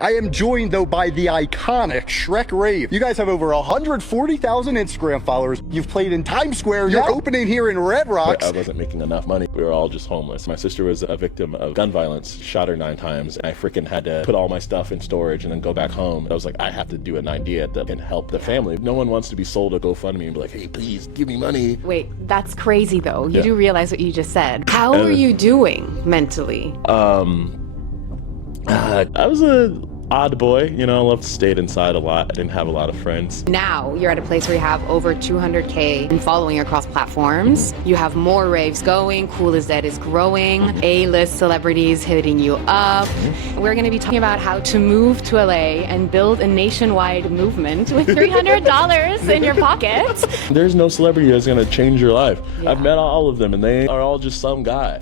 I am joined, though, by the iconic Shrek Rave. You guys have over 140,000 Instagram followers. You've played in Times Square. You're opening here in Red Rocks. I wasn't making enough money. We were all just homeless. My sister was a victim of gun violence, shot her 9 times. I freaking had to put all my stuff in storage and then go back home. I was like, I have to do an idea that can help the family. No one wants to be sold a GoFundMe and be like, hey, please give me money. Wait, that's crazy though. You do realize what you just said. How are you doing mentally? I was a odd boy, you know, I loved stayed inside a lot. I didn't have a lot of friends. Now you're at a place where you have over 200K in following across platforms. You have more raves going. Cool is Dead is growing. A-list celebrities hitting you up. We're going to be talking about how to move to LA and build a nationwide movement with $300 in your pocket. There's no celebrity that's going to change your life. Yeah. I've met all of them and they are all just some guy.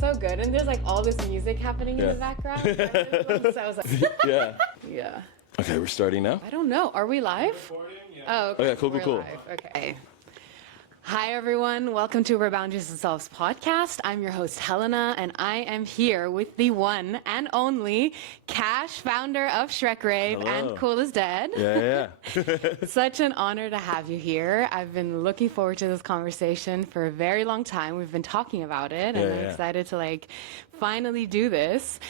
So good, and there's like all this music happening in the background. So I was like, yeah. Okay, we're starting now? I don't know. Are we live? Recording? Yeah. Oh, okay. Cool. Live. Okay. Hi, everyone. Welcome to Where Boundaries Themselves podcast. I'm your host, Helena, and I am here with the one and only Cash, founder of Shrek Rave and Cool is Dead. Yeah. Such an honor to have you here. I've been looking forward to this conversation for a very long time. We've been talking about it, and I'm excited to finally do this.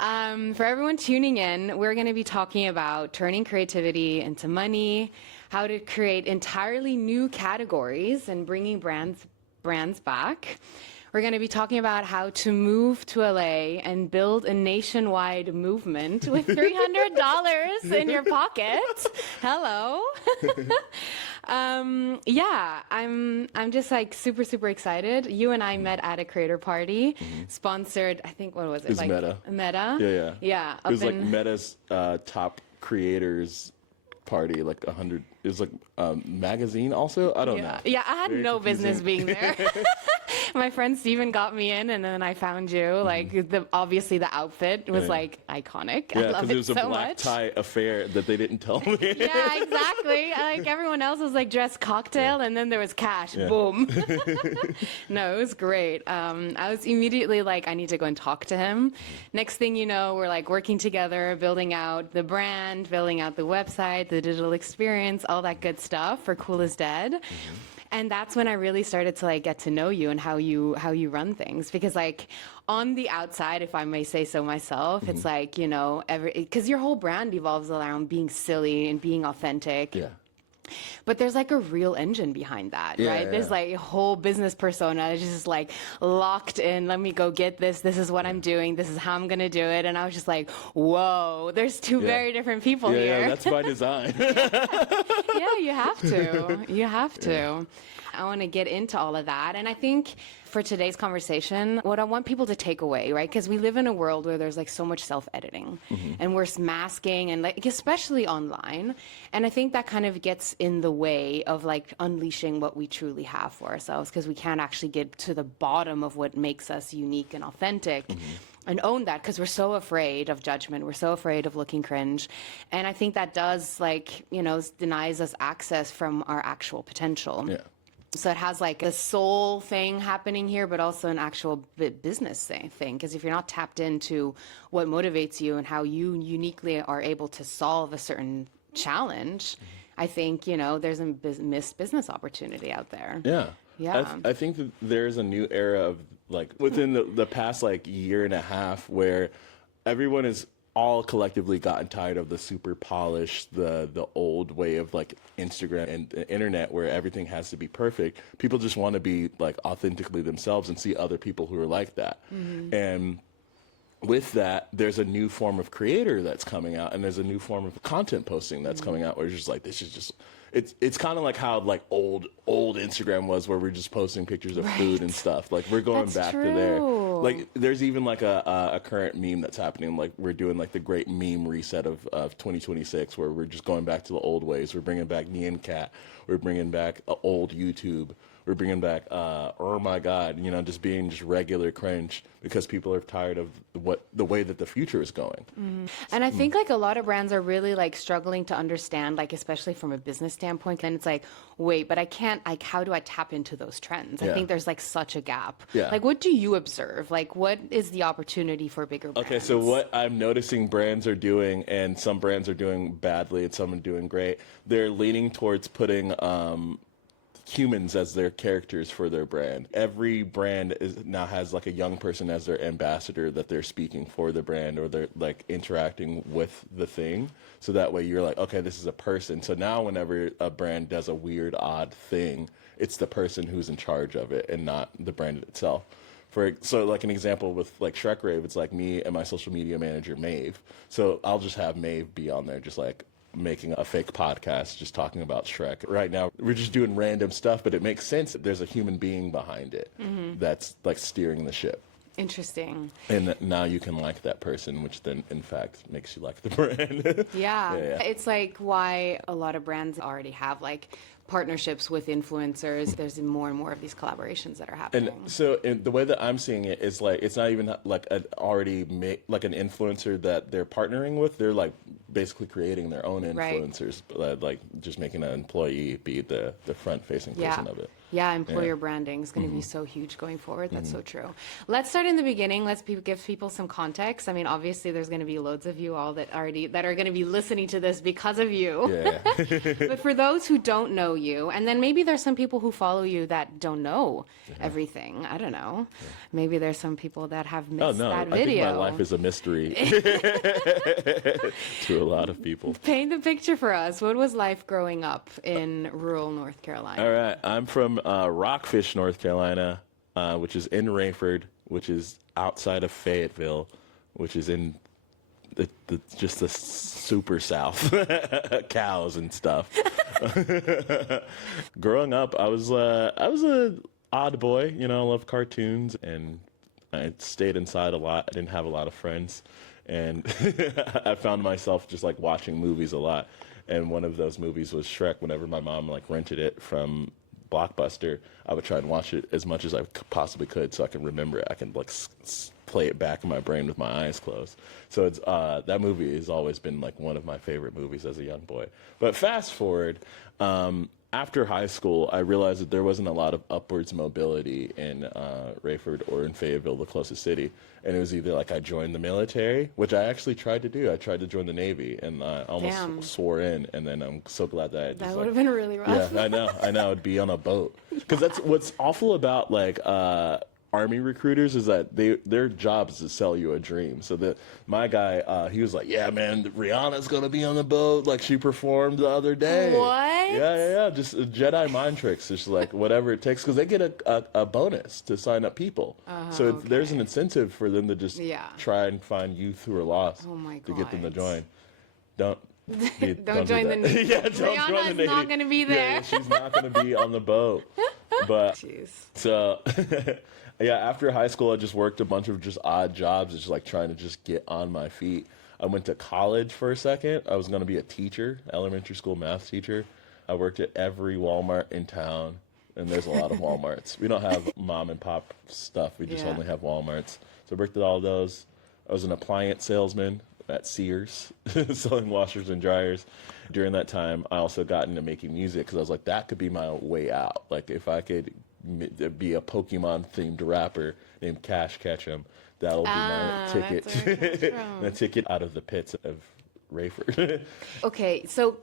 For everyone tuning in, we're going to be talking about turning creativity into money, how to create entirely new categories and bringing brands back. We're going to be talking about how to move to LA and build a nationwide movement with $300 in your pocket. Hello. I'm just super excited. You and I met at a creator party, sponsored, I think, what was it? It was Meta. Meta? Yeah. It was like Meta's top creators party, like 100. It was like magazine also. I don't know. Yeah, I had no business being there. My friend Steven got me in, and then I found you. Like obviously the outfit was like iconic. Yeah, I love because it it was so a black much. tie affair that they didn't tell me. Yeah, exactly. Like everyone else was like dressed cocktail, and then there was Cash. Boom. No, it was great. I was immediately like, I need to go and talk to him. Next thing you know, we're like working together, building out the brand, building out the website, the digital experience, all that good stuff for Cool is Dead. And that's when I really started to get to know you and how you run things. Because on the outside, if I may say so myself, it's because your whole brand evolves around being silly and being authentic. Yeah. But there's a real engine behind that, right? Yeah. There's a whole business persona that's just locked in. Let me go get this. This is what I'm doing. This is how I'm going to do it. And I was just like, whoa, there's two very different people here. Yeah, that's by design. Yeah, you have to. You have to. Yeah. I want to get into all of that. And I think for today's conversation, what I want people to take away, right? Because we live in a world where there's so much self-editing and we're masking and especially online. And I think that kind of gets in the way of unleashing what we truly have for ourselves, because we can't actually get to the bottom of what makes us unique and authentic. And own that, because we're so afraid of judgment. We're so afraid of looking cringe. And I think that does denies us access from our actual potential. Yeah. So it has a soul thing happening here, but also an actual business thing. Because if you're not tapped into what motivates you and how you uniquely are able to solve a certain challenge, I think, there's a missed business opportunity out there. Yeah. Yeah. I think that there's a new era of within the past year and a half where everyone is all collectively gotten tired of the super polished, the old way of Instagram and the internet where everything has to be perfect. People just want to be authentically themselves and see other people who are like that. And with that, there's a new form of creator that's coming out, and there's a new form of content posting that's coming out where it's just this is just it's kind of like how old Instagram was, where we're just posting pictures of food and stuff. We're going That's back true. to there. There's even a current meme that's happening. We're doing the great meme reset of 2026, where we're just going back to the old ways. We're bringing back Nyan Cat. We're bringing back old YouTube. We're bringing back, oh my God, you know, just being just regular cringe because people are tired of the way that the future is going. And I think like a lot of brands are really like struggling to understand, like especially from a business standpoint. And it's like, wait, but I can't, like, how do I tap into those trends? I think there's like such a gap. Yeah. Like, what do you observe? Like, what is the opportunity for bigger brands? Okay, so what I'm noticing brands are doing, and some brands are doing badly and some are doing great, they're leaning towards putting humans as their characters for their brand. Every brand now has like a young person as their ambassador that they're speaking for the brand, or they're like interacting with the thing. So that way you're like, okay, this is a person. So now whenever a brand does a weird, odd thing, it's the person who's in charge of it and not the brand itself. So like an example with like Shrek Rave, it's like me and my social media manager, Maeve. So I'll just have Maeve be on there just like making a fake podcast just talking about Shrek. Right now we're just doing random stuff, but it makes sense that there's a human being behind it that's like steering the ship. Interesting. And now you can like that person, which then in fact makes you like the brand. Yeah. It's like why a lot of brands already have like partnerships with influencers. There's more and more of these collaborations that are happening. And so the way that I'm seeing it is like, it's not even like an like an influencer that they're partnering with. They're like basically creating their own influencers, but like just making an employee be the front facing person of it. Yeah, employer branding is going to be so huge going forward. That's so true. Let's start in the beginning. Let's give people some context. I mean, obviously, there's going to be loads of you all that are going to be listening to this because of you. Yeah. But for those who don't know you, and then maybe there's some people who follow you that don't know everything. I don't know. Maybe there's some people that have missed that video. I think my life is a mystery to a lot of people. Paint the picture for us. What was life growing up in rural North Carolina? All right. I'm from Rockfish, North Carolina, which is in Rayford, which is outside of Fayetteville, which is in just the super south. Cows and stuff. Growing up, I was a odd boy. You know, I love cartoons, and I stayed inside a lot. I didn't have a lot of friends, and I found myself just like watching movies a lot. And one of those movies was Shrek. Whenever my mom like rented it from Blockbuster, I would try and watch it as much as I possibly could so I can remember it. I can like play it back in my brain with my eyes closed. So it's that movie has always been like one of my favorite movies as a young boy. But fast forward, after high school, I realized that there wasn't a lot of upwards mobility in Rayford or in Fayetteville, the closest city. And it was either like I joined the military, which I actually tried to do. I tried to join the Navy, and I almost swore in. And then I'm so glad that I just, that would have been really rough. Yeah, I know. It'd be on a boat. Because that's what's awful about like Army recruiters is that their job is to sell you a dream. So my guy, he was like, yeah, man, Rihanna's going to be on the boat. Like she performed the other day. What? Yeah. Just Jedi mind tricks. Just like whatever it takes. Because they get a bonus to sign up people. So there's an incentive for them to just try and find youth who are lost to get them to join. Don't join the Navy. Yeah, don't join the Rihanna's Navy. not going to be there. Yeah, she's not going to be on the boat. But so yeah, after high school, I just worked a bunch of just odd jobs, just like trying to just get on my feet. I went to college for a second. I was going to be a teacher, elementary school math teacher. I worked at every Walmart in town, and there's a lot of Walmarts. We don't have mom and pop stuff. We just only have Walmarts. So I worked at all those. I was an appliance salesman at Sears, selling washers and dryers. During that time, I also got into making music because I was like, that could be my way out. Like if I could be a Pokemon-themed rapper named Cash Ketchum, that'll be my ticket, my ticket out of the pits of Rayford. Okay, so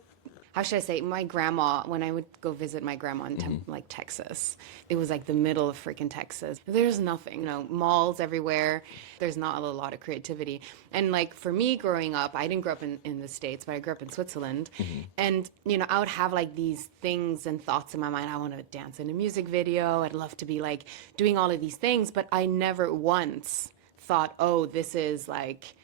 how should I say, my grandma, when I would go visit my grandma in like Texas, it was like the middle of freaking Texas. There's nothing, malls everywhere. There's not a lot of creativity. And like for me growing up, I didn't grow up in the States, but I grew up in Switzerland. And, I would have like these things and thoughts in my mind. I want to dance in a music video. I'd love to be like doing all of these things, but I never once thought, oh, this is like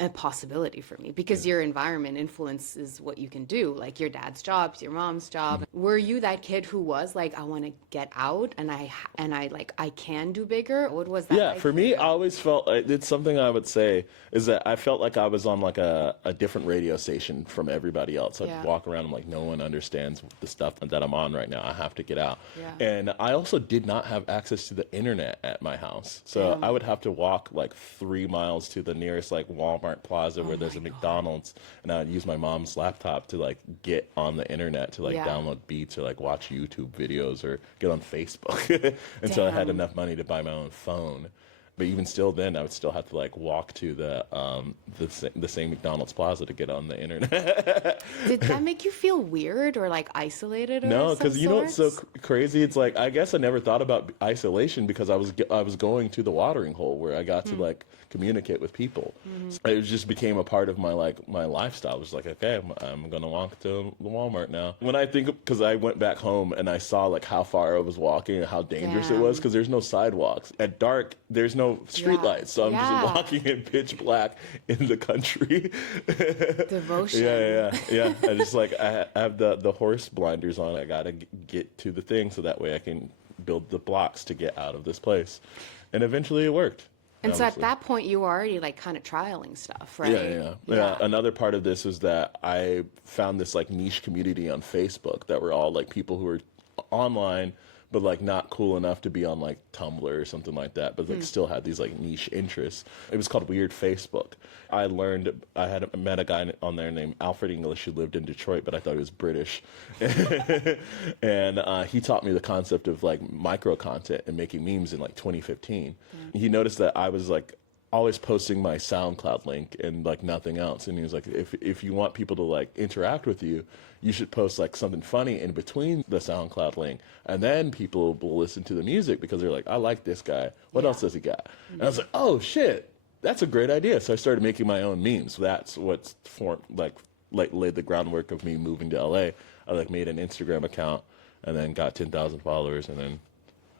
a possibility for me because your environment influences what you can do, like your dad's job, your mom's job. Were you that kid who was like, I want to get out and I like, I can do bigger? What was that? Yeah, like for me, you? I always felt it's something I would say is that I felt like I was on like a different radio station from everybody else. I'd walk around and like, no one understands the stuff that I'm on right now. I have to get out. Yeah. And I also did not have access to the internet at my house. So I would have to walk like 3 miles to the nearest like Walmart Plaza where there's a McDonald's, and I would use my mom's laptop to like get on the internet to like download beats or like watch YouTube videos or get on Facebook until I had enough money to buy my own phone. But even still, then I would still have to like walk to the same McDonald's Plaza to get on the internet. Did that make you feel weird or like isolated? Or No, because you know what's so crazy? It's like I guess I never thought about isolation because I was going to the watering hole where I got to like communicate with people. It just became a part of my lifestyle. It was like, okay, I'm gonna walk to the Walmart now. When I think, because I went back home and I saw like how far I was walking and how dangerous it was, because there's no sidewalks at dark. There's no street lights, so I'm just walking in pitch black in the country. Devotion. Yeah. I just like I have the horse blinders on. I gotta get to the thing so that way I can build the blocks to get out of this place, and eventually it worked. And so at that point, you were already like kind of trialing stuff, right? Yeah. Another part of this is that I found this like niche community on Facebook that were all like people who were online, but like not cool enough to be on like Tumblr or something like that, but like still had these like niche interests. It was called Weird Facebook. I had met a guy on there named Alfred English who lived in Detroit, but I thought he was British. And he taught me the concept of like micro content and making memes in like 2015. He noticed that I was like always posting my SoundCloud link and like nothing else. And he was like, if you want people to like interact with you, you should post like something funny in between the SoundCloud link. And then people will listen to the music because they're like, I like this guy. What else does he got? And I was like, oh shit, that's a great idea. So I started making my own memes. That's what's laid the groundwork of me moving to LA. I like made an Instagram account and then got 10,000 followers and then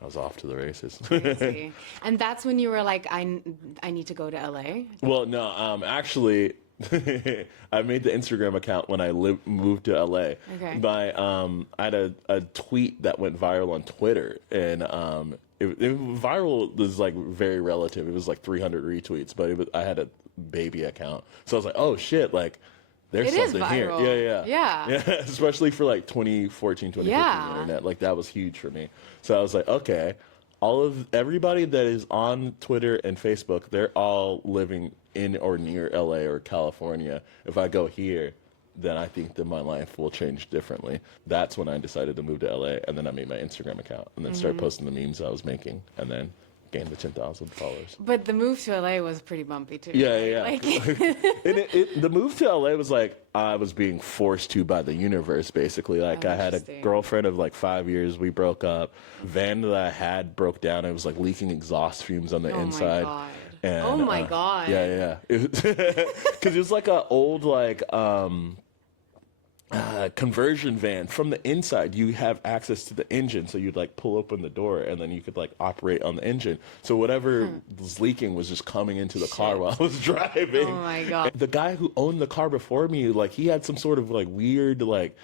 I was off to the races. Crazy. And that's when you were like, I need to go to LA? Well, no, actually, I made the Instagram account when I moved to LA. Okay. I had a tweet that went viral on Twitter, and viral was like very relative. It was like 300 retweets, but I had a baby account, so I was like, oh shit, like. There's something here. Yeah. Especially for like 2014, 2015 internet. Like that was huge for me. So I was like, okay, everybody that is on Twitter and Facebook, they're all living in or near LA or California. If I go here, then I think that my life will change differently. That's when I decided to move to LA, and then I made my Instagram account and then started posting the memes I was making, and then gained the 10,000 followers. But the move to LA was pretty bumpy too. Yeah. Like... the move to LA was like I was being forced to by the universe, basically. Like I had a girlfriend of like 5 years. We broke up. Van that I had broke down. It was like leaking exhaust fumes on the inside. Oh my god. Yeah. Because it was like an old like conversion van. From the inside you have access to the engine, so you'd like pull open the door and then you could like operate on the engine, so whatever was leaking was just coming into the car while I was driving. Oh my god. The guy who owned the car before me, like he had some sort of like weird like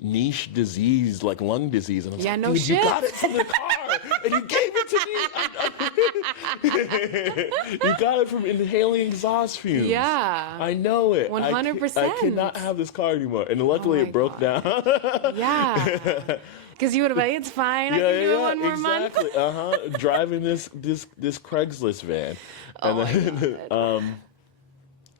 niche disease, like lung disease, and I was like, no dude, shit. you got it from the car and you gave it to me. You got it from inhaling exhaust fumes. Yeah. I know it. 100%. I cannot have this car anymore. And luckily it broke down. Yeah. Because you would have been like, it's fine. I can do it one more month. Driving this Craigslist van.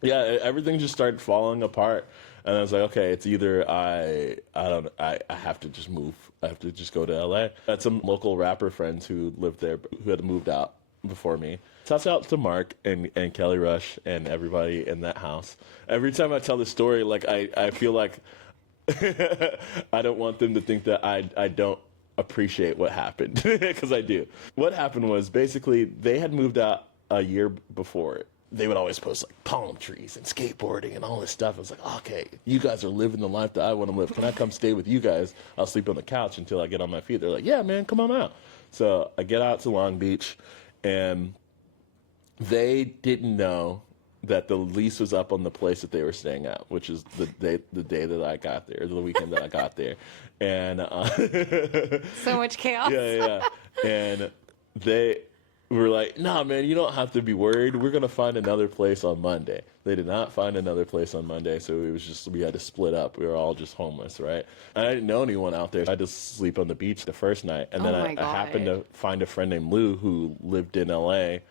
Everything just started falling apart. And I was like, okay, it's either I have to just move. I have to just go to LA. I had some local rapper friends who lived there, who had moved out before me. Shouts out to Mark and Kelly Rush and everybody in that house. Every time I tell the story, like I feel like I don't want them to think that I don't appreciate what happened, because I do. What happened was basically they had moved out a year before. They would always post like palm trees and skateboarding and all this stuff. I was like, okay, you guys are living the life that I want to live. Can I come stay with you guys? I'll sleep on the couch until I get on my feet. They're like, yeah, man, come on out. So I get out to Long Beach, and they didn't know that the lease was up on the place that they were staying at, which is the day that I got there, the weekend that I got there, and So much chaos. yeah, and they were like, "Nah, man, you don't have to be worried. We're gonna find another place on Monday." They did not find another place on Monday, so it was just we had to split up. We were all just homeless, right? And I didn't know anyone out there. I had to sleep on the beach the first night, and then Oh my I happened God. to find a friend named Lou who lived in L.A.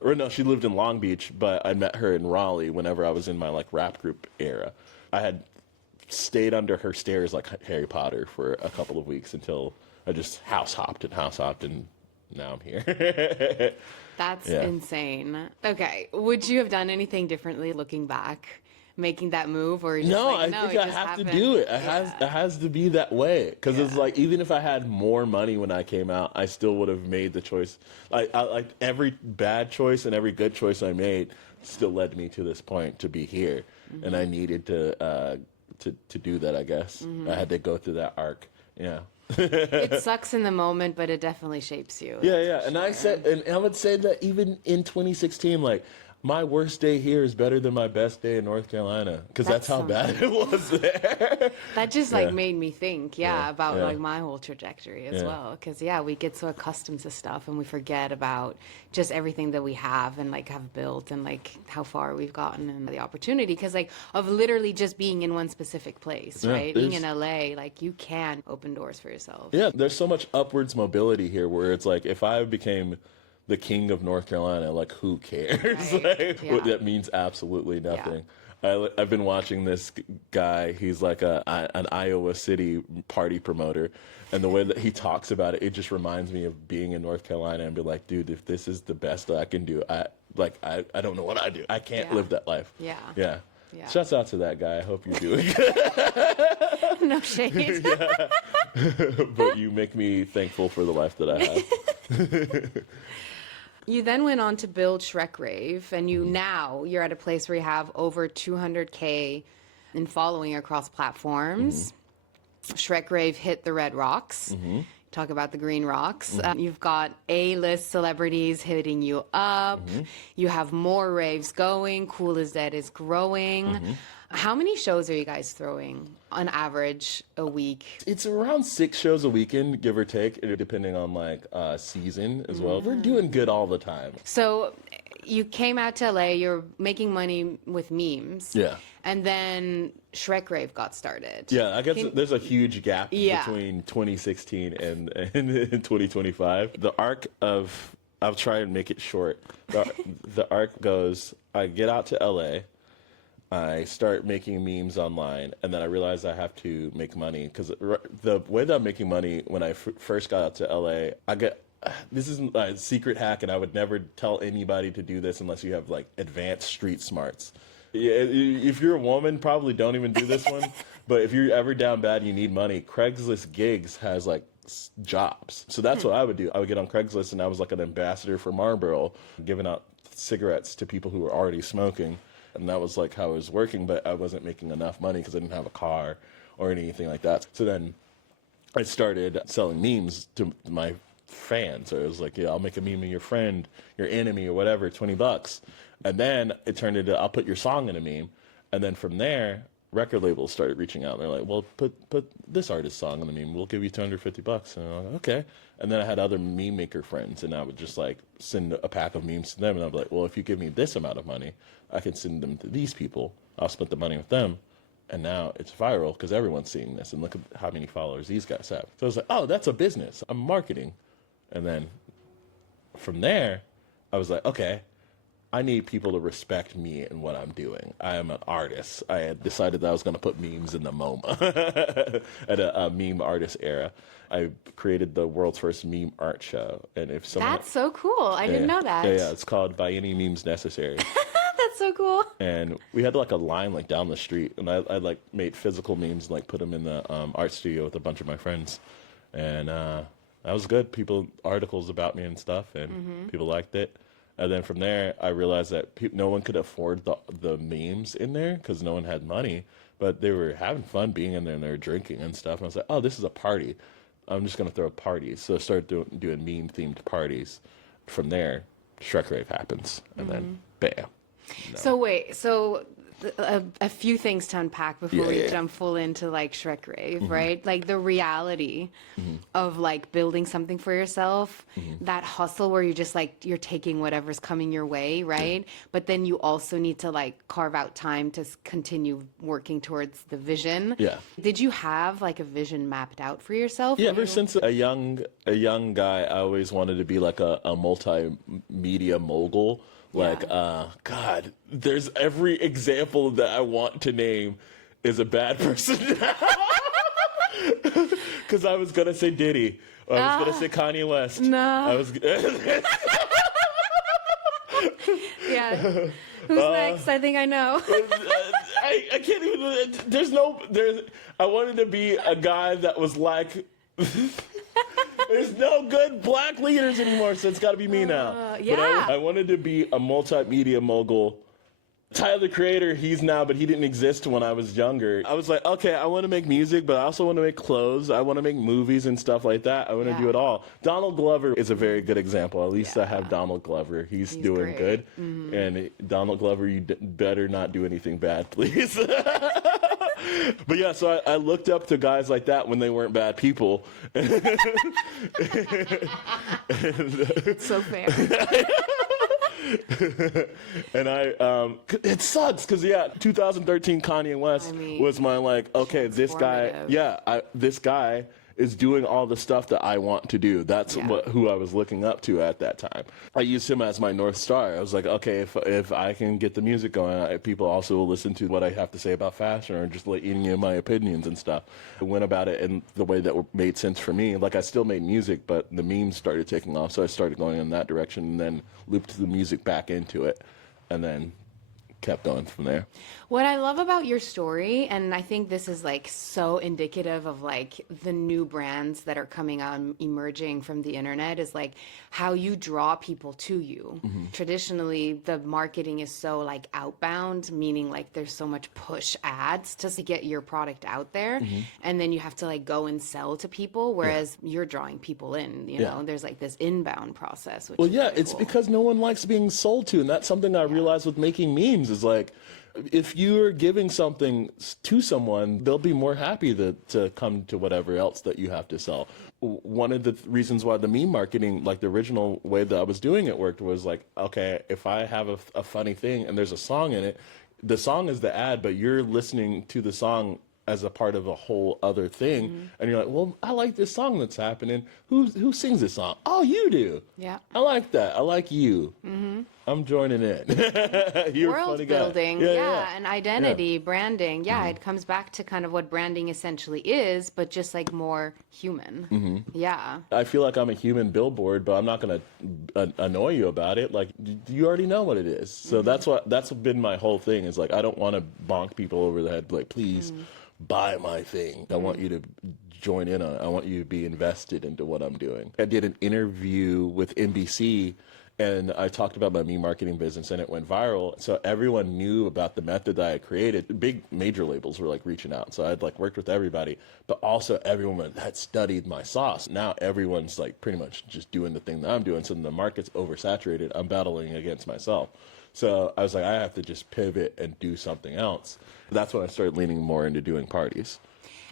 Or no, she lived in Long Beach, but I met her in Raleigh whenever I was in my like rap group era. I had stayed under her stairs like Harry Potter for a couple of weeks until I just house hopped, and now I'm here. That's Yeah. insane. Okay. Would you have done anything differently looking back, making that move, or you're just No, like, I no, think it I just have happened? to do it. Yeah. It has to be that way because it's Yeah. like even if I had more money when I came out, I still would have made the choice. Like every bad choice and every good choice I made still led me to this point to be here, and I needed to do that. I guess I had to go through that arc. Yeah. It sucks in the moment, but it definitely shapes you. Yeah, that's yeah. for And I sure. said, and I would say that even in 2016, like my worst day here is better than my best day in North Carolina because that's That's how bad it was there. That just Yeah. like made me think, about yeah. like my whole trajectory as Yeah. well. Because we get so accustomed to stuff and we forget about just everything that we have and like have built and like how far we've gotten and the opportunity. Because like of literally just being in one specific place, Yeah, right? Being in there's- LA, like you can open doors for yourself. Yeah, there's so much upwards mobility here where it's like if I became the king of North Carolina, like who cares? Right, Like, yeah. that means absolutely nothing. I've been watching this guy. He's like an Iowa City party promoter, and the way that he talks about it, it just reminds me of being in North Carolina and be like, dude, if this is the best that I can do, I don't know what I do. I can't Yeah. live that life. Yeah. Yeah. Yeah. Shouts out to that guy. I hope you're doing good. No shade. But you make me thankful for the life that I have. You then went on to build Shrek Rave, and you're at a place where you have over 200K in following across platforms. Shrek Rave hit the Red Rocks. Talk about the Green Rocks. You've got A-list celebrities hitting you up. You have more raves going. Cool as Dead is growing. How many shows are you guys throwing on average a week? It's around 6 shows a weekend, give or take, depending on like season as well. We're doing good all the time. So you came out to LA, you're making money with memes. Yeah. And then Shrek Rave got started. Yeah, I guess there's a huge gap Yeah. between 2016 and 2025. The arc of, I'll try and make it short. The arc goes, I get out to LA, I start making memes online, and then I realize I have to make money because the way that I'm making money when I first got out to LA, this is a secret hack, and I would never tell anybody to do this unless you have like advanced street smarts. Yeah, if you're a woman, probably don't even do this one. But if you're ever down bad and you need money, Craigslist Gigs has like jobs. So that's what I would do. I would get on Craigslist, and I was like an ambassador for Marlboro, giving out cigarettes to people who were already smoking. And that was like how I was working, but I wasn't making enough money because I didn't have a car or anything like that. So then I started selling memes to my fans. So it was like, yeah, I'll make a meme of your friend, your enemy, or whatever, $20. And then it turned into, I'll put your song in a meme. And then from there, record labels started reaching out. And they're like, well, put this artist's song in the meme. We'll give you $250. And I'm like, okay. And then I had other meme maker friends, and I would just like send a pack of memes to them. And I'd be like, well, if you give me this amount of money, I can send them to these people. I'll split the money with them. And now it's viral because everyone's seeing this. And look at how many followers these guys have. So I was like, oh, that's a business. I'm marketing. And then from there, I was like, okay, I need people to respect me and what I'm doing. I am an artist. I had decided that I was going to put memes in the MoMA at a meme artist era. I created the world's first meme art show. And if someone... That's so cool. I didn't know that. Yeah, it's called By Any Memes Necessary. That's so cool. And we had like a line like down the street, and I like made physical memes and like put them in the art studio with a bunch of my friends. And that was good. Articles about me and stuff, and people liked it. And then from there, I realized that no one could afford the memes in there because no one had money, but they were having fun being in there, and they were drinking and stuff. And I was like, oh, this is a party. I'm just going to throw parties. So I started doing meme-themed parties. From there, Shrek Rave happens, and then bam. So wait, a few things to unpack before we jump full into like Shrek Rave, right? Like the reality of like building something for yourself, that hustle where you're just like, you're taking whatever's coming your way, right? But then you also need to like carve out time to continue working towards the vision. Yeah. Did you have like a vision mapped out for yourself? Yeah, ever since a young guy, I always wanted to be like a multimedia mogul. Like, God, there's every example that I want to name is a bad person. Because I was going to say Diddy. Or I was going to say Kanye West. No. I was. Yeah. Who's next? I think I know. I can't even. I wanted to be a guy that was like. There's no good black leaders anymore, so it's got to be me now. Yeah. But I wanted to be a multimedia mogul. Tyler, the Creator, he's now, but he didn't exist when I was younger. I was like, okay, I want to make music, but I also want to make clothes. I want to make movies and stuff like that. I want to do it all. Donald Glover is a very good example. At least I have Donald Glover. He's doing good. And Donald Glover, you better not do anything bad, please. But yeah, so I looked up to guys like that when they weren't bad people. So fair. And it sucks because 2013 Kanye West was my like, okay, this guy, this guy is doing all the stuff that I want to do. That's who I was looking up to at that time. I used him as my North Star. I was like, okay, if I can get the music going, people also will listen to what I have to say about fashion or just letting you my opinions and stuff. I went about it in the way that made sense for me. Like I still made music, but the memes started taking off, so I started going in that direction and then looped the music back into it and then kept going from there. What I love about your story, and I think this is like so indicative of like the new brands that are coming on, emerging from the internet, is like how you draw people to you. Traditionally, the marketing is so like outbound, meaning like there's so much push ads just to get your product out there. And then you have to like go and sell to people, whereas you're drawing people in, you know, there's like this inbound process. Which is it's cool. because no one likes being sold to. And that's something I realized with making memes is like, if you're giving something to someone, they'll be more happy to come to whatever else that you have to sell. One of the reasons why the meme marketing, like the original way that I was doing it worked was like, okay, if I have a funny thing and there's a song in it, the song is the ad, but you're listening to the song as a part of a whole other thing. And you're like, well, I like this song that's happening. Who sings this song? Oh, you do. Yeah. I like that. I like you. I'm joining in. You're World a funny guy. building, and identity, branding. It comes back to kind of what branding essentially is, but just like more human. Yeah. I feel like I'm a human billboard, but I'm not going to annoy you about it. Like, you already know what it is. So that's been my whole thing is like, I don't want to bonk people over the head. Like, please buy my thing. I want you to join in on it. I want you to be invested into what I'm doing. I did an interview with NBC and I talked about my meme marketing business and it went viral. So everyone knew about the method that I created. Big major labels were like reaching out. So I'd like worked with everybody, but also everyone had studied my sauce. Now everyone's like pretty much just doing the thing that I'm doing. So the market's oversaturated. I'm battling against myself. So I was like, I have to just pivot and do something else. That's when I started leaning more into doing parties.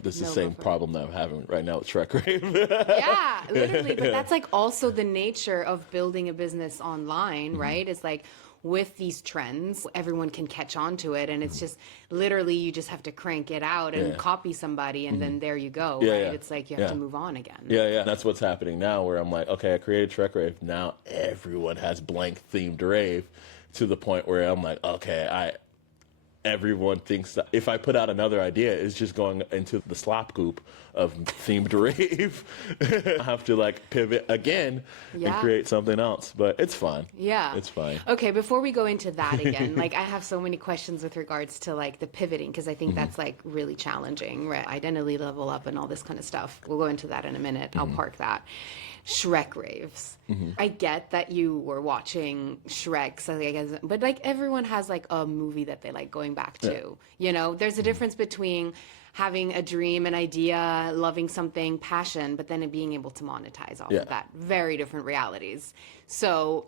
This is the same problem that I'm having right now with Shrek Rave. Yeah, literally. But that's like also the nature of building a business online, right? It's like with these trends, everyone can catch on to it. And it's just literally you just have to crank it out and copy somebody. And then there you go, right? It's like you have to move on again. Yeah. That's what's happening now where I'm like, okay, I created Shrek Rave. Now everyone has blank themed rave to the point where I'm like, okay, everyone thinks that if I put out another idea, it's just going into the slop goop of themed rave. I have to like pivot again and create something else, but it's fine. Yeah. It's fine. Okay, before we go into that again, like I have so many questions with regards to like the pivoting, because I think that's like really challenging, right? Identity level up and all this kind of stuff. We'll go into that in a minute. I'll park that. Shrek Raves. I get that you were watching Shrek, so I guess, but like everyone has like a movie that they like going back to. You know, there's a difference between having a dream, an idea, loving something, passion, but then being able to monetize off of that. Very different realities. So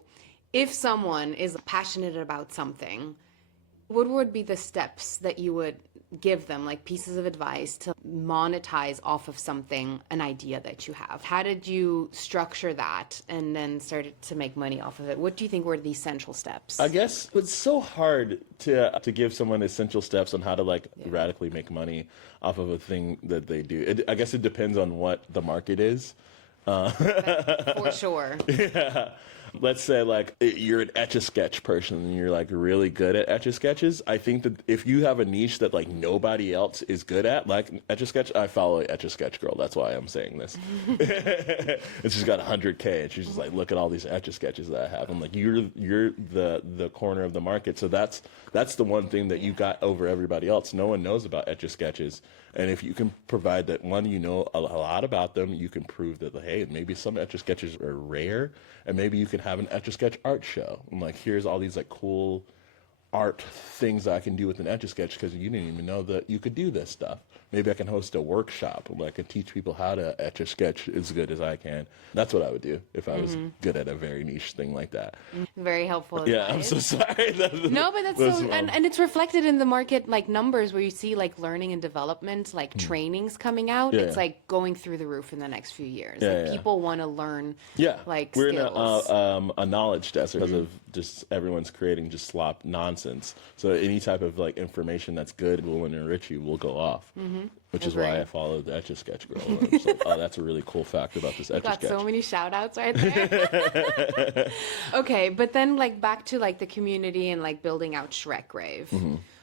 if someone is passionate about something, what would be the steps that you would give them, like pieces of advice to monetize off of something, an idea that you have? How did you structure that and then started to make money off of it? What do you think were the essential steps? I guess it's so hard to give someone essential steps on how to like radically make money off of a thing that they do. I guess it depends on what the market is. For sure. Yeah. Let's say like you're an Etch-a-Sketch person and you're like really good at Etch-a-Sketches. I think that if you have a niche that like nobody else is good at, like Etch-a-Sketch, I follow Etch-a-Sketch girl. That's why I'm saying this. And she's got 100K and she's just like, look at all these Etch-a-Sketches that I have. I'm like, you're the corner of the market. So that's the one thing that you got over everybody else. No one knows about Etch-a-Sketches. And if you can provide that, one, you know a lot about them, you can prove that, hey, maybe some Etch-a-Sketches are rare, and maybe you can have an Etch-a-Sketch art show. And like, here's all these like cool art things that I can do with an Etch-a-Sketch because you didn't even know that you could do this stuff. Maybe I can host a workshop where I can teach people how to Etch-a-Sketch as good as I can. That's what I would do if I was good at a very niche thing like that. Very helpful. Yeah, I'm so sorry. No, but that's so, and it's reflected in the market like numbers where you see like learning and development, like trainings coming out. Yeah, it's like going through the roof in the next few years. Yeah, like people want to learn. Yeah, like we're skills. in a knowledge desert because of just everyone's creating just slop nonsense. So any type of like information that's good will enrich you will go off. Which is why I followed the Etch-a-Sketch girl. I'm just like, oh, that's a really cool fact about this Etch-a-Sketch. Got so many shout outs right there. Okay, but then like back to like the community and like building out Shrek Rave.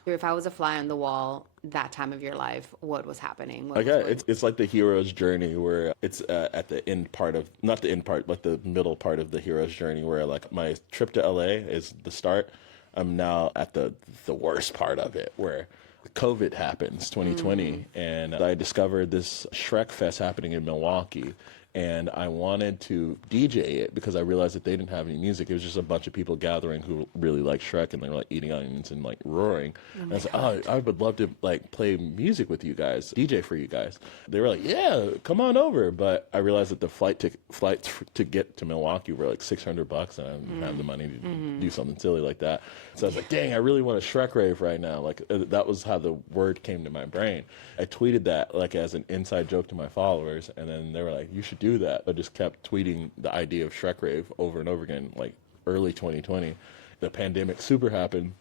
If I was a fly on the wall that time of your life, what was happening? It's like the hero's journey where it's at the end part of, not the end part, but the middle part of the hero's journey where like my trip to LA is the start. I'm now at the worst part of it where COVID happens, 2020, and I discovered this Shrek Fest happening in Milwaukee, and I wanted to DJ it because I realized that they didn't have any music. It was just a bunch of people gathering who really like Shrek, and they were like eating onions and like roaring. And I was like, oh, I would love to like play music with you guys, DJ for you guys. They were like, yeah, come on over. But I realized that the flights to get to Milwaukee were like $600, and I didn't have the money to do something silly like that. So I was like, dang, I really want a Shrek Rave right now. Like that was how the word came to my brain. I tweeted that like as an inside joke to my followers, and then they were like, you should do that. I just kept tweeting the idea of Shrek Rave over and over again, like early 2020. The pandemic super happened,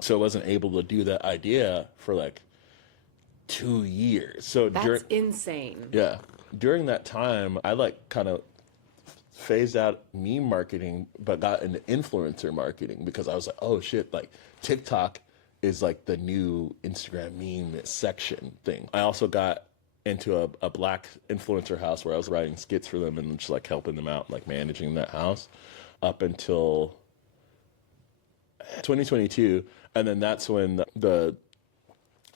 so I wasn't able to do that idea for like 2 years. So that's insane. Yeah. During that time, I like kind of phased out meme marketing, but got into influencer marketing because I was like, oh shit, like TikTok is like the new Instagram meme section thing. I also got into a black influencer house where I was writing skits for them and just like helping them out, like managing that house up until 2022. And then that's when the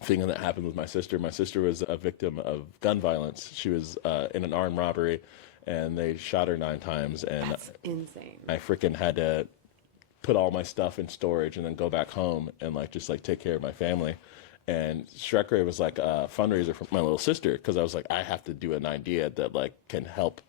thing that happened with my sister. My sister was a victim of gun violence. She was in an armed robbery and they shot her 9 times. And that's insane. I freaking had to put all my stuff in storage and then go back home and like just like take care of my family. And Shrek Rave was like a fundraiser for my little sister because I was like, I have to do an idea that like can help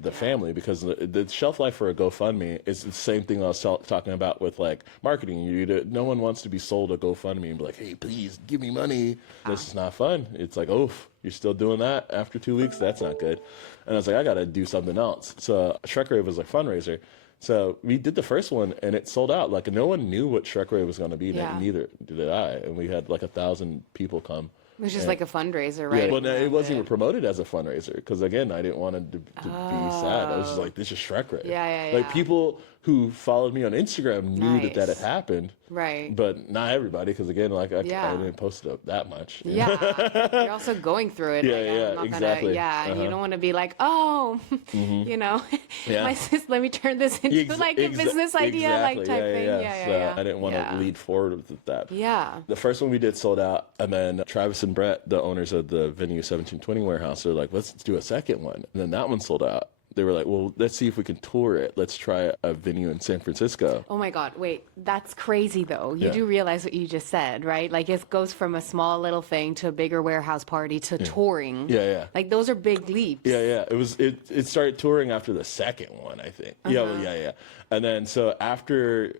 the family because the shelf life for a GoFundMe is the same thing I was talking about with like marketing. No one wants to be sold a GoFundMe and be like, hey, please give me money. This is not fun. It's like, oh, you're still doing that after 2 weeks? That's not good. And I was like, I got to do something else. So Shrek Rave was a fundraiser. So we did the first one and it sold out. Like no one knew what Shrek Rave was going to be. Neither did I. And we had like 1,000 people come. It was just like a fundraiser, right? Yeah, well, no, it wasn't even promoted as a fundraiser because, again, I didn't want it to be sad. I was just like, this is Shrek Rave. Yeah. Like, people who followed me on Instagram knew that had happened. Right. But not everybody because, again, like I didn't post it up that much. Yeah. You're also going through it. Exactly. And you don't want to be like, oh, you know, my sis, let me turn this into like a business idea like type thing. So I didn't want to lead forward with that. Yeah. The first one we did sold out, and then Travis and Brett, the owners of the venue 1720 warehouse, are like, let's do a second one. And then that one sold out. they were like, well, let's see if we can tour it. Let's try a venue in San Francisco. Oh my God, wait, that's crazy though. You Yeah. do realize what you just said, right? Like it goes from a small little thing to a bigger warehouse party to touring. Yeah, yeah. Like those are big leaps. Yeah. It started touring after the second one, I think. Yeah. And then so after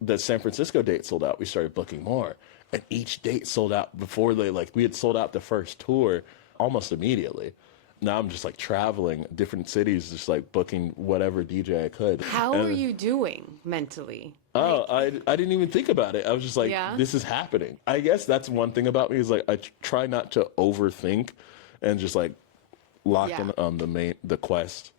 the San Francisco date sold out, we started booking more. And each date sold out before we had sold out the first tour almost immediately. Now I'm just like traveling different cities, just like booking whatever DJ I could. How are you doing mentally? Oh, I didn't even think about it. I was just like, Yeah? this is happening. I guess that's one thing about me is like I try not to overthink and just like lock in on the quest.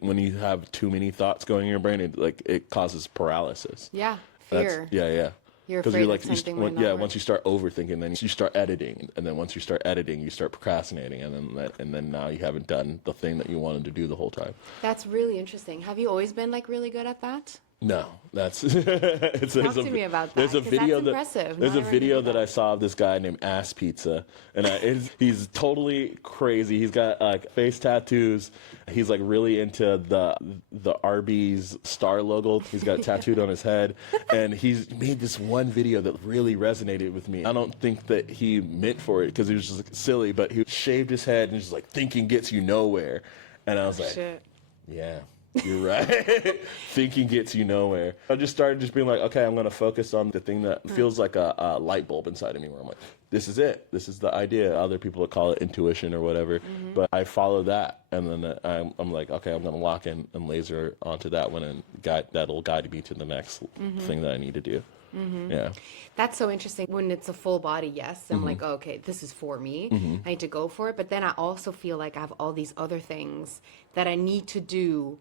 When you have too many thoughts going in your brain, it causes paralysis. Yeah, fear. Yeah. You're 'Cause afraid that something might not work. once you start overthinking, then you start editing, and then once you start editing, you start procrastinating, and then now you haven't done the thing that you wanted to do the whole time. That's really interesting. Have you always been like really good at that? No, that's Talk to me about that. There's a 'cause video that's impressive. there's Not a everyone video can do that I saw of this guy named Ass Pizza, and he's totally crazy. He's got like face tattoos. He's like really into the Arby's star logo. He's got it tattooed on his head, and he's made this one video that really resonated with me. I don't think that he meant for it because he was just like, silly, but he shaved his head and just like thinking gets you nowhere, and I was like, Shit. yeah. You're right. Thinking gets you nowhere. I just started just being like, okay, I'm going to focus on the thing that feels like a light bulb inside of me where I'm like, this is it. This is the idea. Other people would call it intuition or whatever. But I follow that. And then I'm like, okay, I'm going to lock in and laser onto that one and that'll guide me to the next thing that I need to do. Yeah. That's so interesting. When it's a full body, yes, I'm like, oh, okay, this is for me. I need to go for it. But then I also feel like I have all these other things that I need to do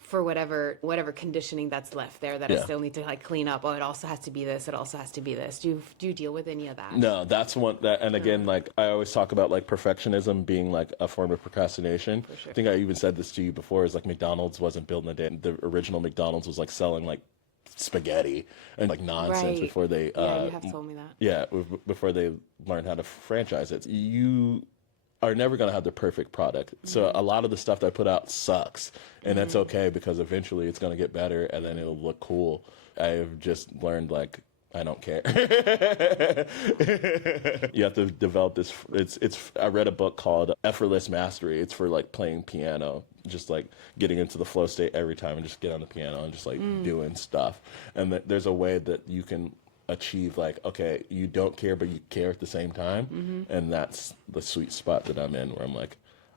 for whatever conditioning that's left there that I still need to like clean up. Oh, it also has to be this. It also has to be this. Do you deal with any of that? No, that's one that, and again, like I always talk about like perfectionism being like a form of procrastination. Sure. I think I even said this to you before is like McDonald's wasn't built in a day. The original McDonald's was like selling like spaghetti and like nonsense before they you have told me that. yeah, before they learned how to franchise it. You are never going to have the perfect product. So a lot of the stuff that I put out sucks, and that's okay because eventually it's going to get better and then it'll look cool. I've just learned like I don't care. You have to develop this. I read a book called Effortless Mastery. It's for like playing piano, just like getting into the flow state every time and just get on the piano and just like doing stuff. And there's a way that you can achieve like, okay, you don't care, but you care at the same time. And that's the sweet spot that I'm in where I'm like,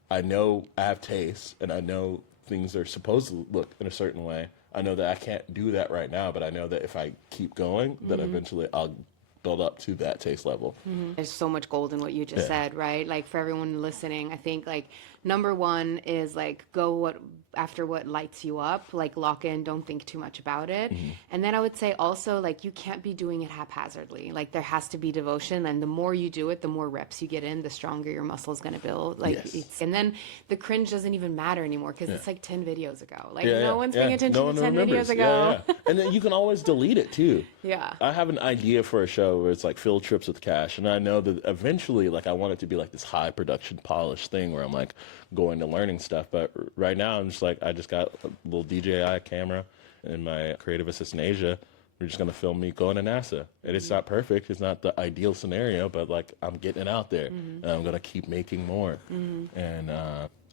I know I have taste and I know things are supposed to look in a certain way. I know that I can't do that right now, but I know that if I keep going, that eventually I'll build up to that taste level. There's so much gold in what you just said, right? Like for everyone listening, I think like number one is like go after what lights you up, like lock in, don't think too much about it. And then I would say also like you can't be doing it haphazardly. Like there has to be devotion, and the more you do it, the more reps you get in, the stronger your muscle is going to build. Like and then the cringe doesn't even matter anymore because it's like 10 videos ago. Like no one's paying attention to 10 videos ago. And then you can always delete it too. Yeah. I have an idea for a show where it's like field trips with cash, and I know that eventually like I want it to be like this high production polished thing where I'm like going to learning stuff, but right now I'm just like I just got a little DJI camera and my creative assistant Asia. We're just gonna film me going to NASA, and it's not perfect, it's not the ideal scenario, but like I'm getting it out there and I'm gonna keep making more, and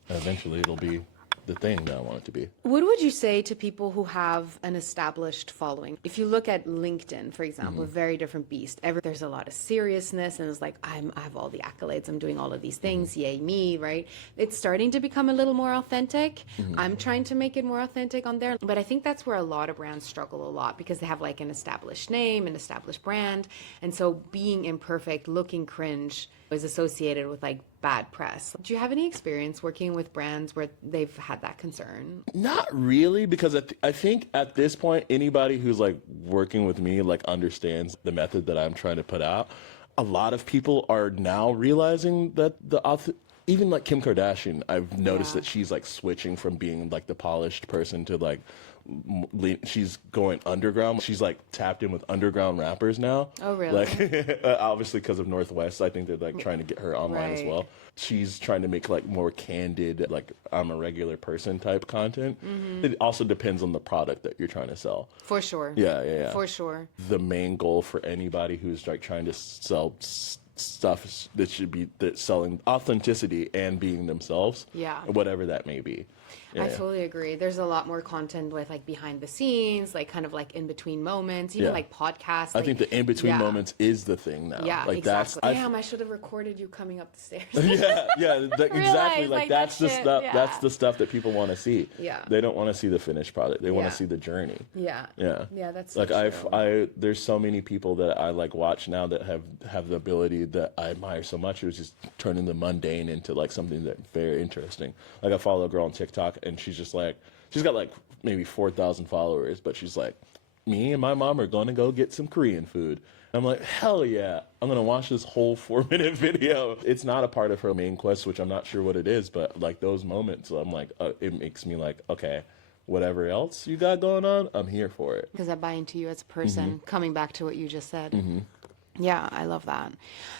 eventually it'll be the thing that I want it to be. What would you say to people who have an established following? If you look at LinkedIn, for example, a very different beast. There's a lot of seriousness, and it's like, I have all the accolades, I'm doing all of these things, yay me, right? It's starting to become a little more authentic. I'm trying to make it more authentic on there, but I think that's where a lot of brands struggle a lot because they have like an established name, an established brand, and so being imperfect, looking cringe is associated with like bad press. Do you have any experience working with brands where they've had that concern? Not really, because I think at this point, anybody who's like working with me like understands the method that I'm trying to put out. A lot of people are now realizing that even like Kim Kardashian, I've noticed that she's like switching from being like the polished person to like she's going underground. She's like tapped in with underground rappers now. Oh, really? Like obviously because of Northwest, I think they're like trying to get her online as well. She's trying to make like more candid, like I'm a regular person type content. It also depends on the product that you're trying to sell. For sure. Yeah. For sure. The main goal for anybody who's like trying to sell stuff that should be selling authenticity and being themselves. Yeah. Whatever that may be. I totally agree. There's a lot more content with like behind the scenes, like kind of like in between moments, even like podcasts. I think the in between moments is the thing now. Yeah, like exactly. Damn, I should have recorded you coming up the stairs. Exactly. Like that's the stuff. Yeah. That's the stuff that people want to see. Yeah. They don't want to see the finished product. They want to see the journey. Yeah. That's so like true. there's so many people that I like watch now that have the ability that I admire so much. It was just turning the mundane into like something that's very interesting. Like I follow a girl on TikTok and she's just like, she's got like maybe 4,000 followers, but she's like, me and my mom are going to go get some Korean food. I'm like, hell yeah, I'm going to watch this whole 4-minute video. It's not a part of her main quest, which I'm not sure what it is, but like those moments, I'm like, it makes me like, okay, whatever else you got going on, I'm here for it. Because I buy into you as a person, coming back to what you just said. Yeah, I love that.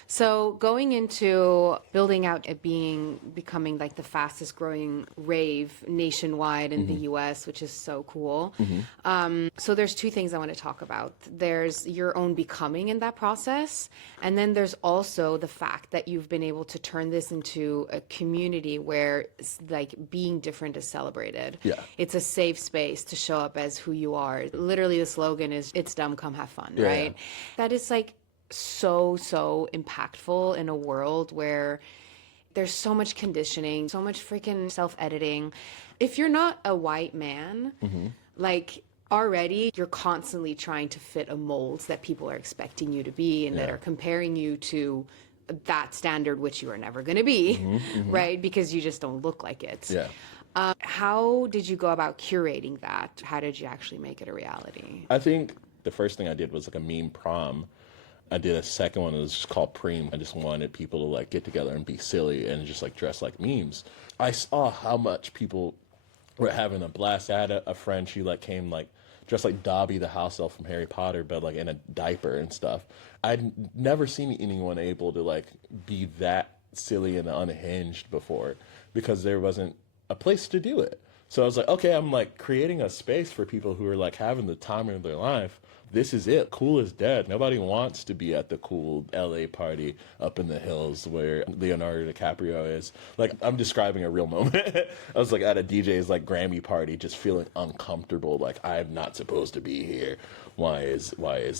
So going into building out becoming like the fastest growing rave nationwide in the US, which is so cool. So there's two things I want to talk about. There's your own becoming in that process. And then there's also the fact that you've been able to turn this into a community where like being different is celebrated. Yeah. It's a safe space to show up as who you are. Literally the slogan is, it's dumb, come have fun, right? That is like so impactful in a world where there's so much conditioning, so much freaking self-editing. If you're not a white man, like already you're constantly trying to fit a mold that people are expecting you to be and that are comparing you to that standard which you are never going to be, right? Because you just don't look like it. How did you go about curating that? How did you actually make it a reality? I think the first thing I did was like a meme prom. I did a second one that was just called Preem. I just wanted people to like get together and be silly and just like dress like memes. I saw how much people were having a blast. I had a friend, she like came like dressed like Dobby the house elf from Harry Potter, but like in a diaper and stuff. I'd never seen anyone able to like be that silly and unhinged before because there wasn't a place to do it. So I was like, okay, I'm like creating a space for people who are like having the time of their life. This is it. Cool is dead. Nobody wants to be at the cool LA party up in the hills where Leonardo DiCaprio is. Like, I'm describing a real moment. I was like at a DJ's like Grammy party just feeling uncomfortable. Like, I'm not supposed to be here. Why is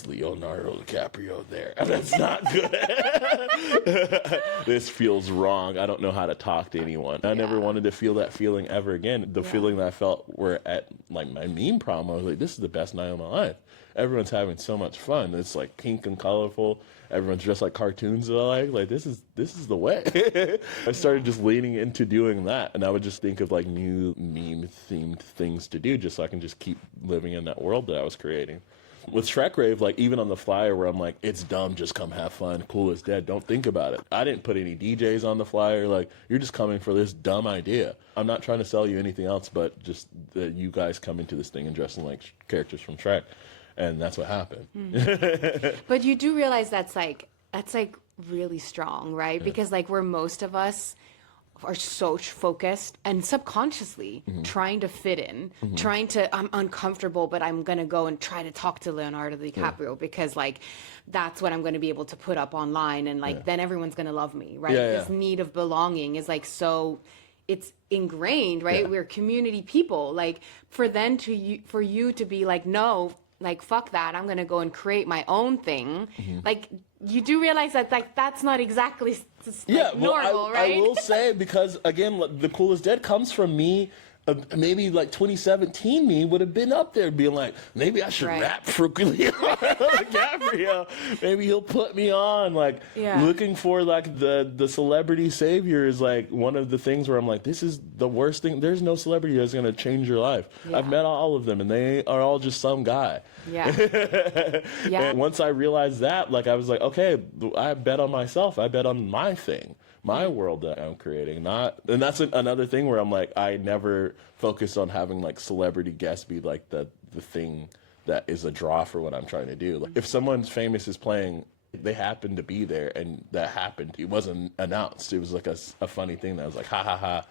Leonardo DiCaprio there? That's not good. This feels wrong. I don't know how to talk to anyone. I never wanted to feel that feeling ever again. The feeling that I felt were at like my meme prom. I was like, this is the best night of my life. Everyone's having so much fun. It's like pink and colorful. Everyone's dressed like cartoons that I like. Like this is the way. I started just leaning into doing that, and I would just think of like new meme themed things to do, just so I can just keep living in that world that I was creating. With Shrek Rave, like even on the flyer where I'm like, it's dumb, just come have fun, cool is dead, don't think about it. I didn't put any DJs on the flyer, like you're just coming for this dumb idea. I'm not trying to sell you anything else, but just that you guys come into this thing and dressing like characters from Shrek. And that's what happened. But you do realize that's like really strong, right? Because like where most of us are so focused and subconsciously trying to fit in, trying to, I'm uncomfortable, but I'm going to go and try to talk to Leonardo DiCaprio because like, that's what I'm going to be able to put up online. And like, then everyone's going to love me, right? This need of belonging is like, so it's ingrained, right? We're community people. Like for you to be like, no, like, fuck that, I'm gonna go and create my own thing. Like, you do realize that, like, that's not exactly normal, right? I will say, because, again, The Cool is Dead comes from me. Maybe like 2017 me would have been up there being like, maybe I should rap for Leonardo DiCaprio. Maybe he'll put me on. Like looking for like the celebrity savior is like one of the things where I'm like, this is the worst thing. There's no celebrity that's going to change your life. I've met all of them and they are all just some guy. And once I realized that, like I was like, okay, I bet on myself. I bet on my thing. my world that I'm creating. And that's another thing where I'm like, I never focus on having like celebrity guests be like the thing that is a draw for what I'm trying to do. Like, if someone's famous is playing, they happened to be there, and that happened. It wasn't announced. It was like a funny thing that was like, ha ha ha.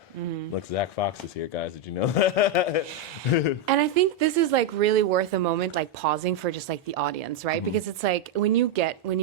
Look, Zach Fox is here, guys. Did you know that? And I think this is like really worth a moment, like pausing for just like the audience, right? Because it's like when you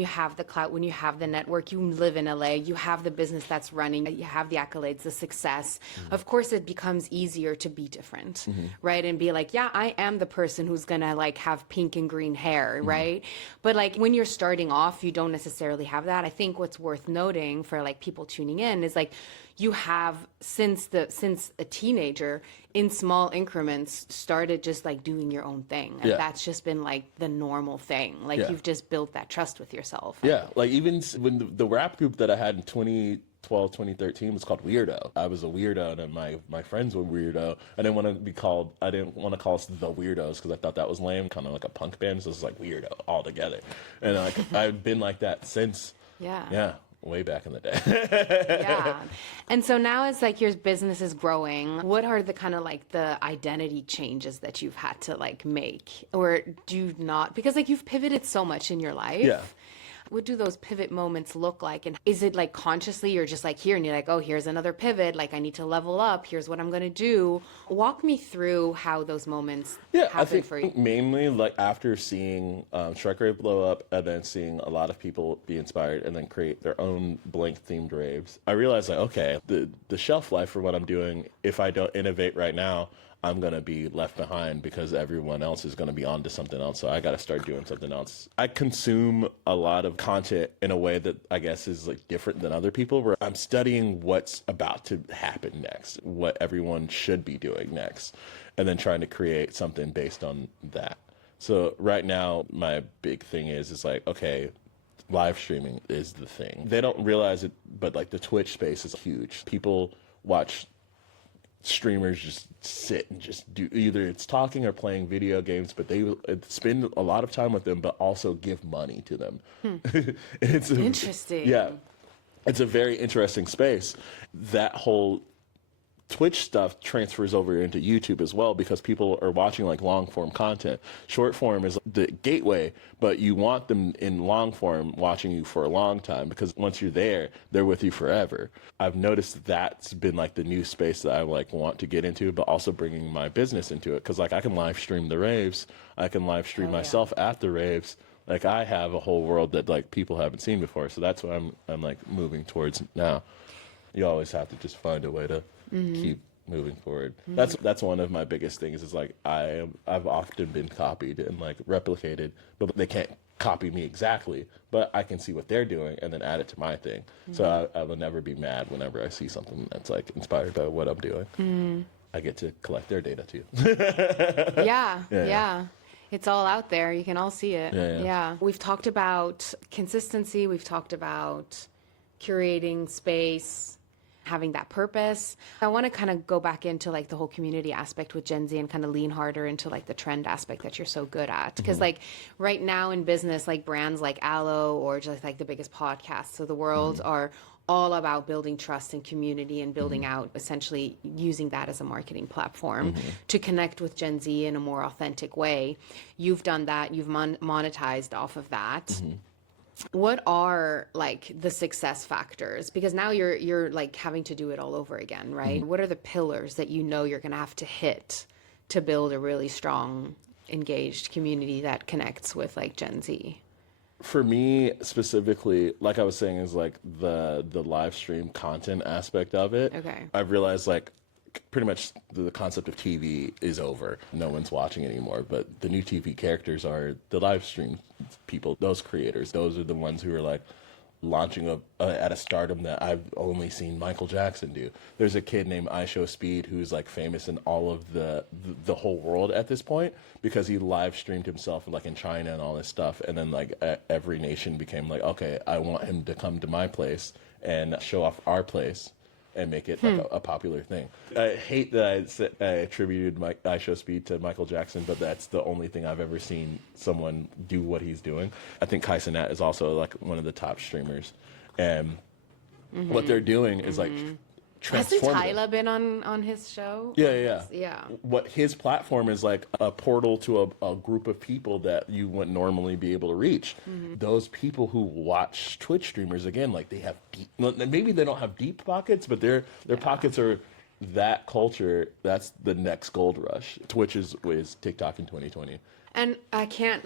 have the clout, when you have the network, you live in LA, you have the business that's running, you have the accolades, the success. Of course, it becomes easier to be different, right? And be like, yeah, I am the person who's gonna like have pink and green hair, right? But like when you're starting off, you don't necessarily have that. I think what's worth noting for like people tuning in is like, you have since a teenager in small increments started just like doing your own thing, and that's just been like the normal thing. Like you've just built that trust with yourself. Yeah, like even when the rap group that I had in 2012, 2013 was called Weirdo. I was a weirdo, and then my friends were weirdo. I didn't want to call us the Weirdos because I thought that was lame, kind of like a punk band. So it was like Weirdo all together, and like I've been like that since. Yeah. Way back in the day. Yeah. And so now it's like your business is growing. What are the kind of like the identity changes that you've had to like make, or do you not? Because like you've pivoted so much in your life. Yeah. What do those pivot moments look like? And is it like consciously you're just like here and you're like, oh, here's another pivot. Like I need to level up. Here's what I'm going to do. Walk me through how those moments happen for you. Mainly like after seeing Shrek Rave blow up, and then seeing a lot of people be inspired and then create their own blank themed raves, I realized like, okay, the shelf life for what I'm doing, if I don't innovate right now, I'm going to be left behind because everyone else is going to be on to something else. So I got to start doing something else. I consume a lot of content in a way that I guess is like different than other people, where I'm studying what's about to happen next, what everyone should be doing next, and then trying to create something based on that. So right now, my big thing is like, okay, live streaming is the thing. They don't realize it, but like the Twitch space is huge. People watch streamers just sit and just do, either it's talking or playing video games, but they spend a lot of time with them, but also give money to them. It's interesting. Yeah, it's a very interesting space. That whole Twitch stuff transfers over into YouTube as well, because people are watching like long form content. Short form is the gateway, but you want them in long form watching you for a long time, because once you're there, they're with you forever. I've noticed that's been like the new space that I like want to get into, but also bringing my business into it, because like I can live stream the raves, I can live stream myself at the raves. Like I have a whole world that like people haven't seen before. So that's what I'm like moving towards now. You always have to just find a way to keep moving forward. That's one of my biggest things is like I've often been copied and like replicated, but they can't copy me exactly, but I can see what they're doing and then add it to my thing. So I will never be mad whenever I see something that's like inspired by what I'm doing. I get to collect their data too. Yeah. It's all out there. You can all see it. Yeah. We've talked about consistency. We've talked about curating space, having that purpose. I want to kind of go back into like the whole community aspect with Gen Z and kind of lean harder into like the trend aspect that you're so good at. Because like right now in business, like brands like Aloe or just like the biggest podcasts of the world are all about building trust and community and building out, essentially using that as a marketing platform to connect with Gen Z in a more authentic way. You've done that. You've monetized off of that. What are like the success factors? Because now you're like having to do it all over again, right? What are the pillars that you know you're going to have to hit to build a really strong, engaged community that connects with like Gen Z? For me specifically, like I was saying, is like the live stream content aspect of it. Okay. I've realized like pretty much the concept of TV is over. No one's watching anymore, but the new TV characters are the live stream people, those creators. Those are the ones who are like launching at a stardom that I've only seen Michael Jackson do. There's a kid named IShowSpeed who's like famous in all of the whole world at this point because he live streamed himself like in China and all this stuff, and then like every nation became like, okay, I want him to come to my place and show off our place and make it like a popular thing. I hate that I attributed my IShowSpeed to Michael Jackson, but that's the only thing I've ever seen someone do what he's doing. I think Kai Cenat is also like one of the top streamers, and what they're doing is like Hasn't transformative. Tyler been on his show? Yeah. What his platform is like a portal to a group of people that you wouldn't normally be able to reach. Those people who watch Twitch streamers, again, like they have deep, maybe they don't have deep pockets, but their pockets are that culture. That's the next gold rush. Twitch is TikTok in 2020. And I can't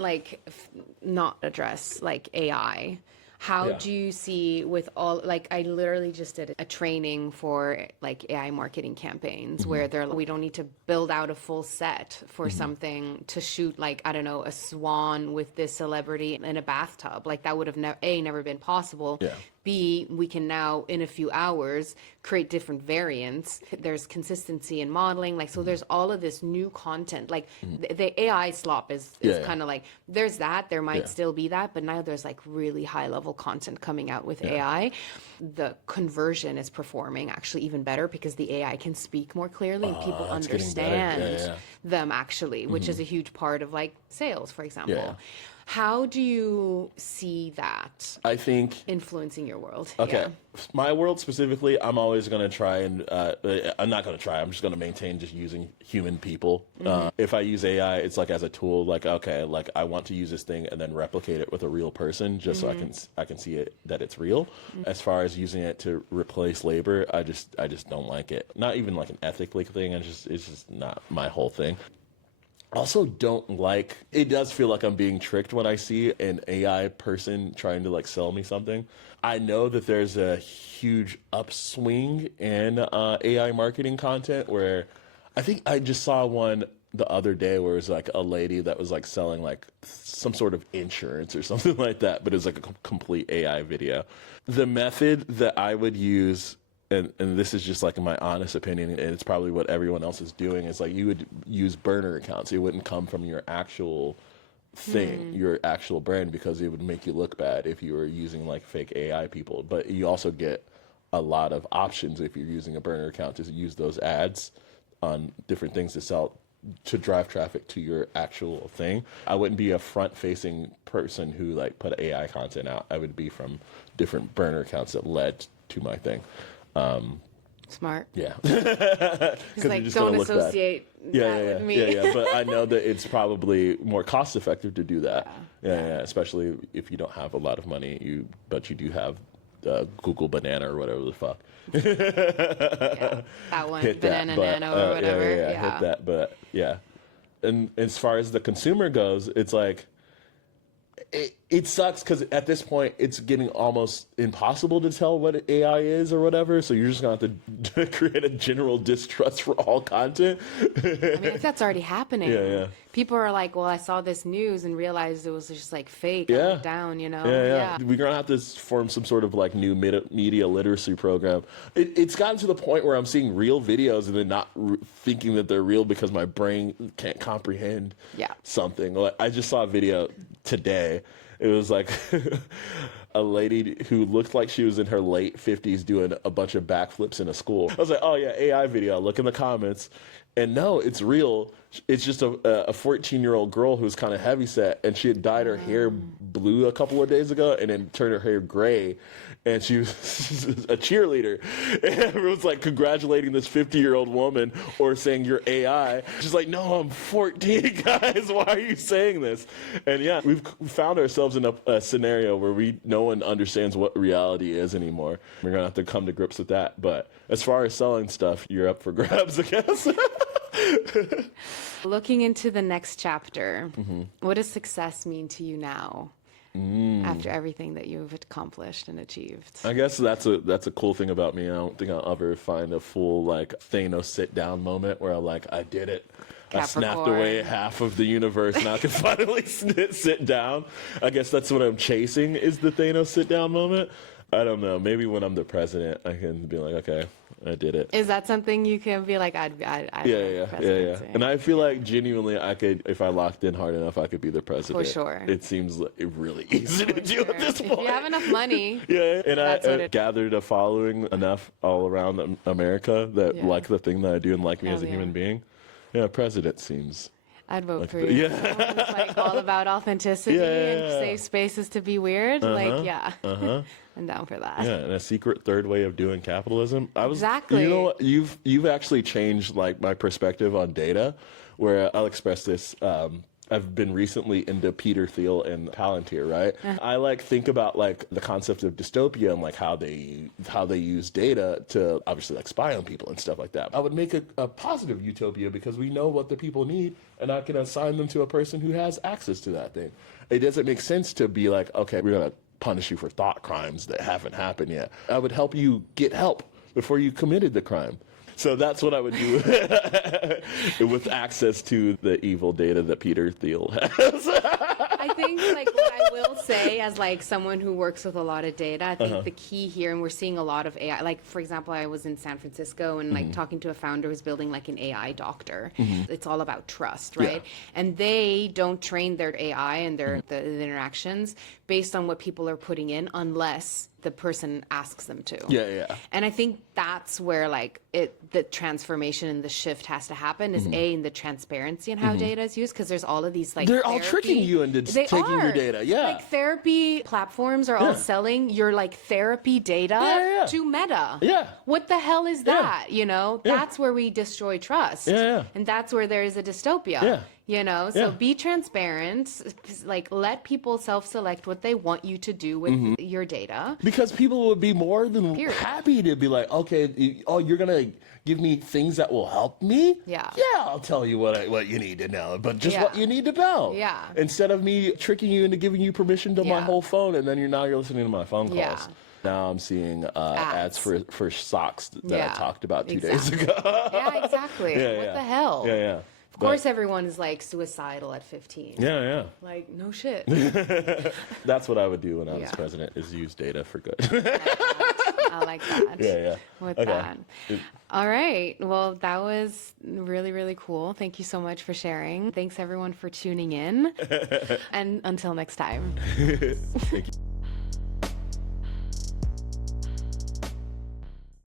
not address like AI. How Yeah. do you see with all, like, I literally just did a training for like AI marketing campaigns where we don't need to build out a full set for something to shoot, like, I don't know, a swan with this celebrity in a bathtub. Like that would have never been possible. Yeah. B, we can now in a few hours create different variants. There's consistency in modeling. Like, so there's all of this new content. Like the AI slop is kind of like, there's that, there might still be that, but now there's like really high level content coming out with AI. The conversion is performing actually even better because the AI can speak more clearly and people understand them actually, which is a huge part of like sales, for example. Yeah. How do you see that I think influencing your world? Okay. My world specifically, I'm always going to try and, I'm not going to try, I'm just going to maintain just using human people. If I use AI, it's like as a tool, like, okay, like I want to use this thing and then replicate it with a real person just so I can see it, that it's real. As far as using it to replace labor, I just don't like it. Not even like an ethically thing, it's just not my whole thing. Also don't like, it does feel like I'm being tricked when I see an AI person trying to like sell me something. I know that there's a huge upswing in AI marketing content where I think I just saw one the other day where it was like a lady that was like selling like some sort of insurance or something like that, but it was like a complete AI video. The method that I would use, and this is just like my honest opinion, and it's probably what everyone else is doing, is like you would use burner accounts. It wouldn't come from your actual thing, your actual brand, because it would make you look bad if you were using like fake AI people. But you also get a lot of options if you're using a burner account to use those ads on different things to sell, to drive traffic to your actual thing. I wouldn't be a front-facing person who like put AI content out. I would be from different burner accounts that led to my thing. Smart. Yeah. It's like, don't associate that with me. Yeah. But I know that it's probably more cost effective to do that. Yeah. Especially if you don't have a lot of money, but you do have Google Banana or whatever the fuck. That one, Hit Banana that, Nano or whatever. Hit that. But yeah. And as far as the consumer goes, it's like, it sucks because at this point it's getting almost impossible to tell what AI is or whatever. So you're just gonna have to create a general distrust for all content. I mean, if that's already happening. Yeah. People are like, well, I saw this news and realized it was just like fake. I went down, you know? Yeah. We're gonna have to form some sort of like new media literacy program. It's gotten to the point where I'm seeing real videos and then not thinking that they're real because my brain can't comprehend something. Like, I just saw a video today. It was like a lady who looked like she was in her late 50s doing a bunch of backflips in a school. I was like, oh yeah, AI video. I look in the comments, and no, it's real. It's just a 14-year-old girl who's kind of heavyset, and she had dyed her hair blue a couple of days ago and then turned her hair gray. And she was a cheerleader. And everyone's like congratulating this 50-year-old woman or saying you're AI. She's like, no, I'm 14, guys. Why are you saying this? And yeah, we've found ourselves in a scenario where no one understands what reality is anymore. We're going to have to come to grips with that. But as far as selling stuff, you're up for grabs, I guess. Looking into the next chapter, what does success mean to you now? After everything that you've accomplished and achieved. I guess that's a cool thing about me. I don't think I'll ever find a full like Thanos sit down moment where I'm like, I did it. I snapped away half of the universe. Now I can finally sit down. I guess that's what I'm chasing, is the Thanos sit down moment. I don't know. Maybe when I'm the president, I can be like, okay, I did it. Is that something you can be like, I'd yeah. And I feel like genuinely I could, if I locked in hard enough, I could be the president. For sure. It seems like really easy to do at this point. If you have enough money. Yeah, and I gathered a following enough all around America that like the thing that I do and like me as a human being. Yeah, president seems... I'd vote Like, for you. yeah. Someone who's like all about authenticity and safe spaces to be weird. Like, yeah. I'm down for that. Yeah, and a secret third way of doing capitalism. Exactly. You know what? You've actually changed like my perspective on data, where I'll express this. I've been recently into Peter Thiel and Palantir, right? I like think about like the concept of dystopia and like how they use data to obviously like spy on people and stuff like that. I would make a positive utopia because we know what the people need, and I can assign them to a person who has access to that thing. It doesn't make sense to be like, okay, we're gonna punish you for thought crimes that haven't happened yet. I would help you get help before you committed the crime. So that's what I would do with access to the evil data that Peter Thiel has. I think like what I will say as like someone who works with a lot of data, I think the key here, and we're seeing a lot of AI, like for example, I was in San Francisco and like talking to a founder who's building like an AI doctor. It's all about trust, right? Yeah. And they don't train their AI and the interactions based on what people are putting in unless the person asks them to. Yeah. And I think that's where like the transformation and the shift has to happen is in the transparency and how data is used, because there's all of these like They're all tricking you into taking your data. Yeah. Like therapy platforms are all selling your like therapy data to Meta. Yeah. What the hell is that? You know, that's where we destroy trust. Yeah. And that's where there is a dystopia. Yeah. You know, so be transparent, like let people self-select what they want you to do with your data. Because people would be more than happy to be like, okay, you're gonna give me things that will help me? Yeah. Yeah, I'll tell you what you need to know, but just what you need to know. Yeah. Instead of me tricking you into giving you permission to my Yeah. whole phone, and then you're listening to my phone calls. Yeah. Now I'm seeing ads for socks that I talked about 2 days ago. Yeah, exactly. What the hell? Yeah. Of course, everyone is like suicidal at 15. Yeah. Like, no shit. That's what I would do when I was president, is use data for good. I like that. Yeah. With that. All right. Well, that was really, really cool. Thank you so much for sharing. Thanks, everyone, for tuning in. And until next time. Thank you.